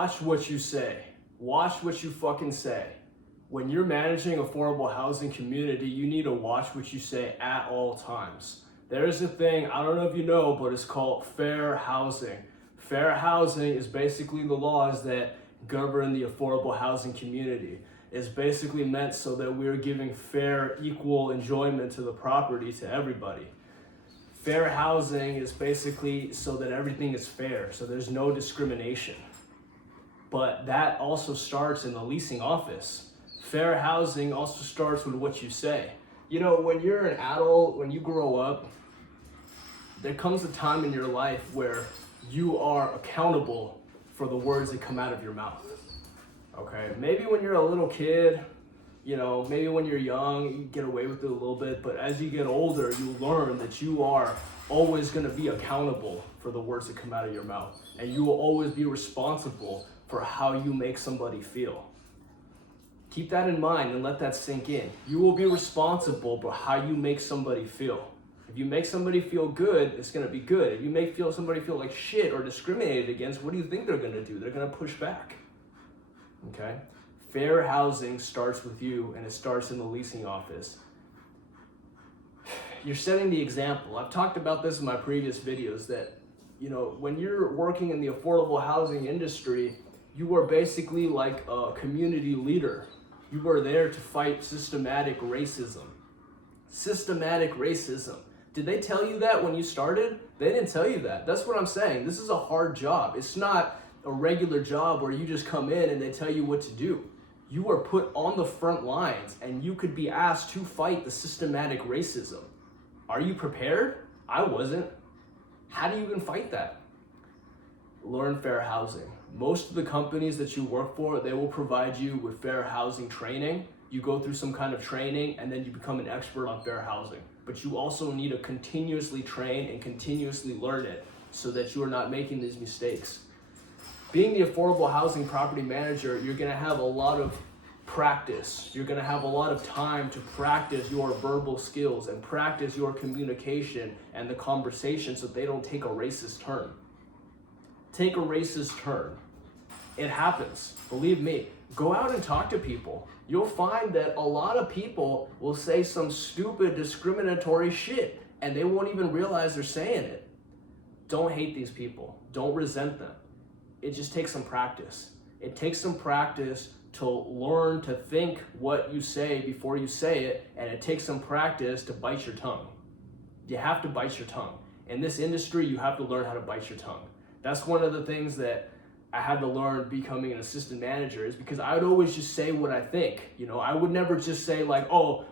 watch what you say. Watch what you fucking say. When you're managing affordable housing community, you need to watch what you say at all times. There's a thing, I don't know if you know, but it's called fair housing. Fair housing is basically the laws that govern the affordable housing community. It's basically meant so that we're giving fair, equal enjoyment to the property to everybody. Fair housing is basically so that everything is fair, so there's no discrimination. But that also starts in the leasing office. Fair housing also starts with what you say. You know, when you're an adult, when you grow up, there comes a time in your life where you are accountable for the words that come out of your mouth. Okay, maybe when you're a little kid, you know, maybe when you're young, you get away with it a little bit, but as you get older, you learn that you are always going to be accountable for the words that come out of your mouth. And you will always be responsible for how you make somebody feel. Keep that in mind and let that sink in. You will be responsible for how you make somebody feel. If you make somebody feel good, it's going to be good. If you make somebody feel like shit or discriminated against, what do you think they're going to do? They're going to push back. Okay? Fair housing starts with you, and it starts in the leasing office. You're setting the example. I've talked about this in my previous videos that, you know, when you're working in the affordable housing industry, you are basically like a community leader. You are there to fight systematic racism. Systematic racism. Did they tell you that when you started? They didn't tell you that. That's what I'm saying. This is a hard job. It's not a regular job where you just come in and they tell you what to do. You are put on the front lines and you could be asked to fight the systematic racism. Are you prepared? I wasn't. How do you even fight that? Learn fair housing. Most of the companies that you work for, they will provide you with fair housing training. You go through some kind of training and then you become an expert on fair housing. But you also need to continuously train and continuously learn it so that you are not making these mistakes. Being the affordable housing property manager, you're going to have a lot of practice. You're going to have a lot of time to practice your verbal skills and practice your communication and the conversation so they don't take a racist turn. Take a racist turn. It happens. Believe me. Go out and talk to people. You'll find that a lot of people will say some stupid discriminatory shit and they won't even realize they're saying it. Don't hate these people. Don't resent them. It just takes some practice. It takes some practice to learn to think what you say before you say it, and it takes some practice to bite your tongue. You have to bite your tongue. In this industry, you have to learn how to bite your tongue. That's one of the things that I had to learn becoming an assistant manager, is because I would always just say what I think. You know, I would never just say like, I'm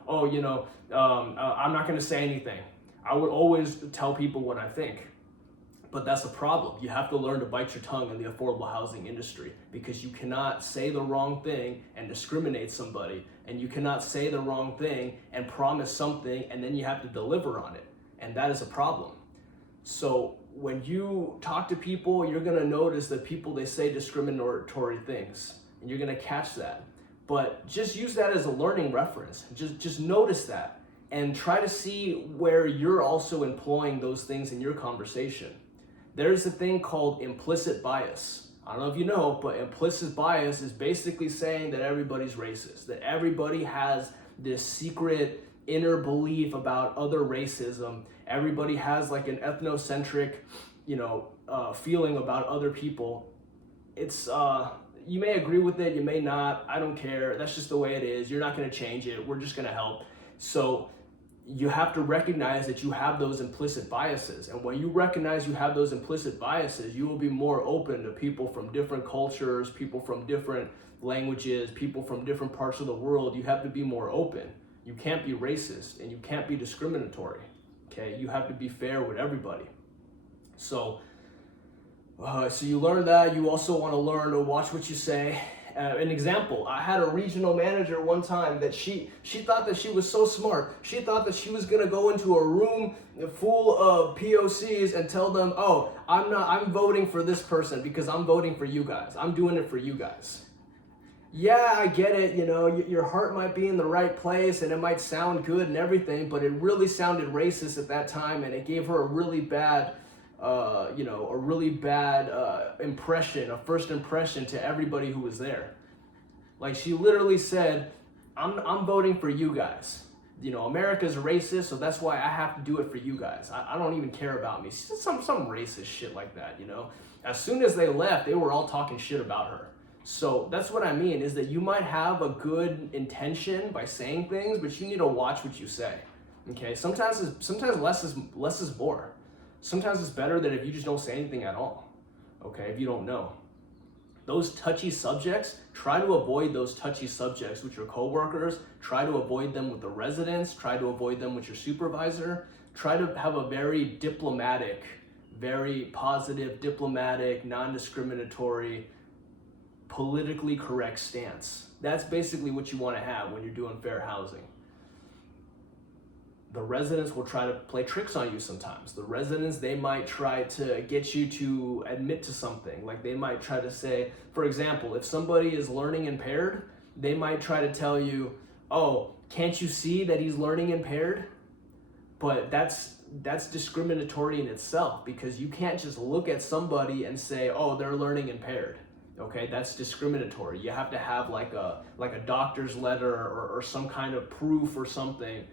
not going to say anything. I would always tell people what I think. But that's a problem. You have to learn to bite your tongue in the affordable housing industry, because you cannot say the wrong thing and discriminate somebody, and you cannot say the wrong thing and promise something and then you have to deliver on it. And that is a problem. So when you talk to people, you're gonna notice that people, they say discriminatory things, and you're gonna catch that. But just use that as a learning reference. Just notice that and try to see where you're also employing those things in your conversation. There's a thing called implicit bias. I don't know if you know, but implicit bias is basically saying that everybody's racist, that everybody has this secret inner belief about other racism. Everybody has like an ethnocentric, feeling about other people. It's, you may agree with it, you may not, I don't care. That's just the way it is. You're not gonna change it. We're just gonna help. So you have to recognize that you have those implicit biases. And when you recognize you have those implicit biases, you will be more open to people from different cultures, people from different languages, people from different parts of the world. You have to be more open. You can't be racist and you can't be discriminatory. Okay, you have to be fair with everybody. So you learn that. You also want to learn to watch what you say. An example, I had a regional manager one time that she thought that she was so smart. She thought that she was gonna go into a room full of POCs and tell them, oh, I'm voting for this person because I'm voting for you guys. I'm doing it for you guys. Yeah, I get it, your heart might be in the right place and it might sound good and everything, but it really sounded racist at that time, and it gave her a really bad a really bad first impression to everybody who was there. Like, she literally said, I'm voting for you guys. America's racist, so that's why I have to do it for you guys. I don't even care about me. She said some racist shit like that, As soon as they left, they were all talking shit about her. So that's what I mean, is that you might have a good intention by saying things, but you need to watch what you say. Okay? Sometimes less is more. Sometimes it's better than if you just don't say anything at all. Okay? If you don't know. Those touchy subjects, try to avoid those touchy subjects with your coworkers. Try to avoid them with the residents. Try to avoid them with your supervisor. Try to have a very diplomatic, very positive, diplomatic, non-discriminatory, politically correct stance. That's basically what you want to have when you're doing fair housing. The residents will try to play tricks on you sometimes. The residents, they might try to get you to admit to something. Like, they might try to say, for example, if somebody is learning impaired, they might try to tell you, oh, can't you see that he's learning impaired? But that's discriminatory in itself, because you can't just look at somebody and say, oh, they're learning impaired. Okay, that's discriminatory. You have to have like a doctor's letter or some kind of proof or something.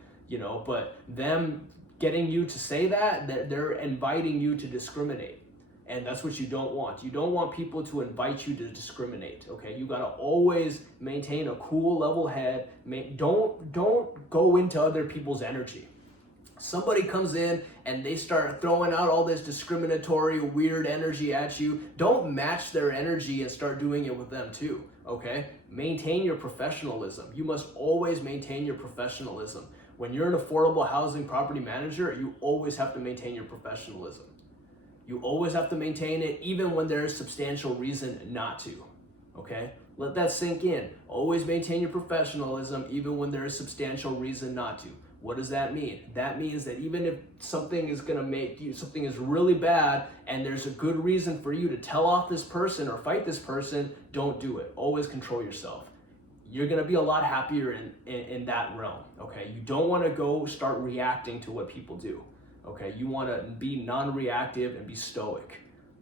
But them getting you to say that they're inviting you to discriminate. And that's what you don't want. You don't want people to invite you to discriminate, okay? You gotta always maintain a cool, level head. Don't go into other people's energy. Somebody comes in and they start throwing out all this discriminatory, weird energy at you. Don't match their energy and start doing it with them too, okay? Maintain your professionalism. You must always maintain your professionalism. When you're an affordable housing property manager, you always have to maintain your professionalism. You always have to maintain it, even when there is substantial reason not to, okay? Let that sink in. Always maintain your professionalism, even when there is substantial reason not to. What does that mean? That means that even if something is something is really bad, and there's a good reason for you to tell off this person or fight this person, don't do it. Always control yourself. You're gonna be a lot happier in that realm, okay? You don't wanna go start reacting to what people do, okay? You wanna be non-reactive and be stoic.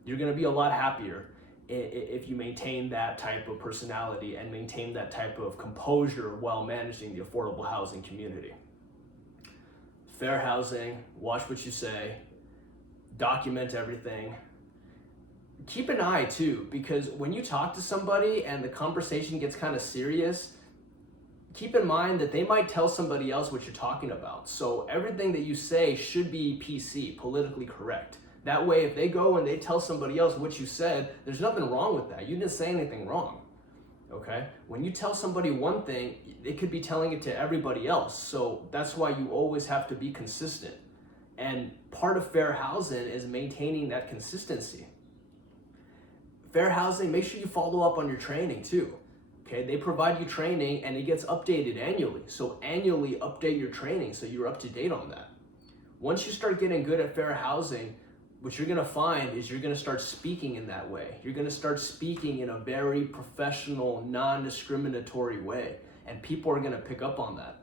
You're gonna be a lot happier if you maintain that type of personality and maintain that type of composure while managing the affordable housing community. Fair housing, watch what you say, document everything. Keep an eye too, because when you talk to somebody and the conversation gets kind of serious, keep in mind that they might tell somebody else what you're talking about. So everything that you say should be PC, politically correct. That way, if they go and they tell somebody else what you said, there's nothing wrong with that. You didn't say anything wrong, okay? When you tell somebody one thing, they could be telling it to everybody else. So that's why you always have to be consistent. And part of fair housing is maintaining that consistency. Fair housing, make sure you follow up on your training too. Okay, they provide you training and it gets updated annually. So annually update your training so you're up to date on that. Once you start getting good at fair housing, what you're gonna find is you're gonna start speaking in that way. You're gonna start speaking in a very professional, non-discriminatory way, and people are gonna pick up on that.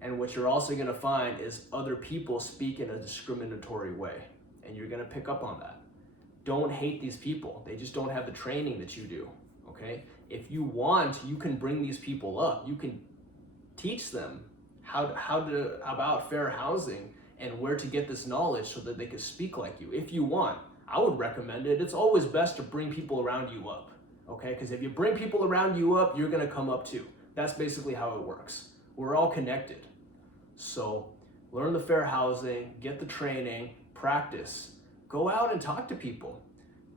And what you're also gonna find is other people speak in a discriminatory way, and you're gonna pick up on that. Don't hate these people. They just don't have the training that you do, okay? If you want, you can bring these people up. You can teach them about fair housing and where to get this knowledge so that they can speak like you. If you want, I would recommend it. It's always best to bring people around you up, okay? Because if you bring people around you up, you're gonna come up too. That's basically how it works. We're all connected. So learn the fair housing, get the training, practice. Go out and talk to people.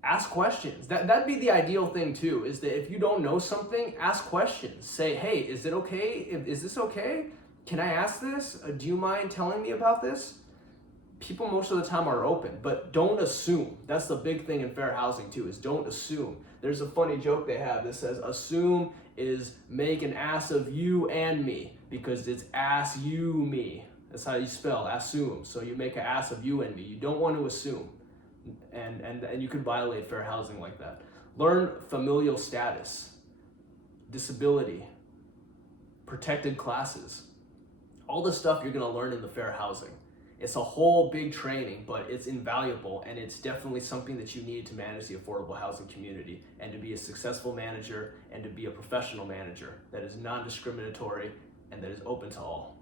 Ask questions. That'd be the ideal thing too, is that if you don't know something, ask questions. Say, hey, is it okay? Is this okay? Can I ask this? Do you mind telling me about this? People most of the time are open, but don't assume. That's the big thing in fair housing too, is don't assume. There's a funny joke they have that says, assume is make an ass of you and me, because it's ass you me. That's how you spell assume. So you make an ass of you and me. You don't want to assume. And you could violate fair housing like that. Learn familial status, disability, protected classes. All the stuff you're gonna learn in the fair housing. It's a whole big training, but it's invaluable, and it's definitely something that you need to manage the affordable housing community and to be a successful manager and to be a professional manager that is non-discriminatory and that is open to all.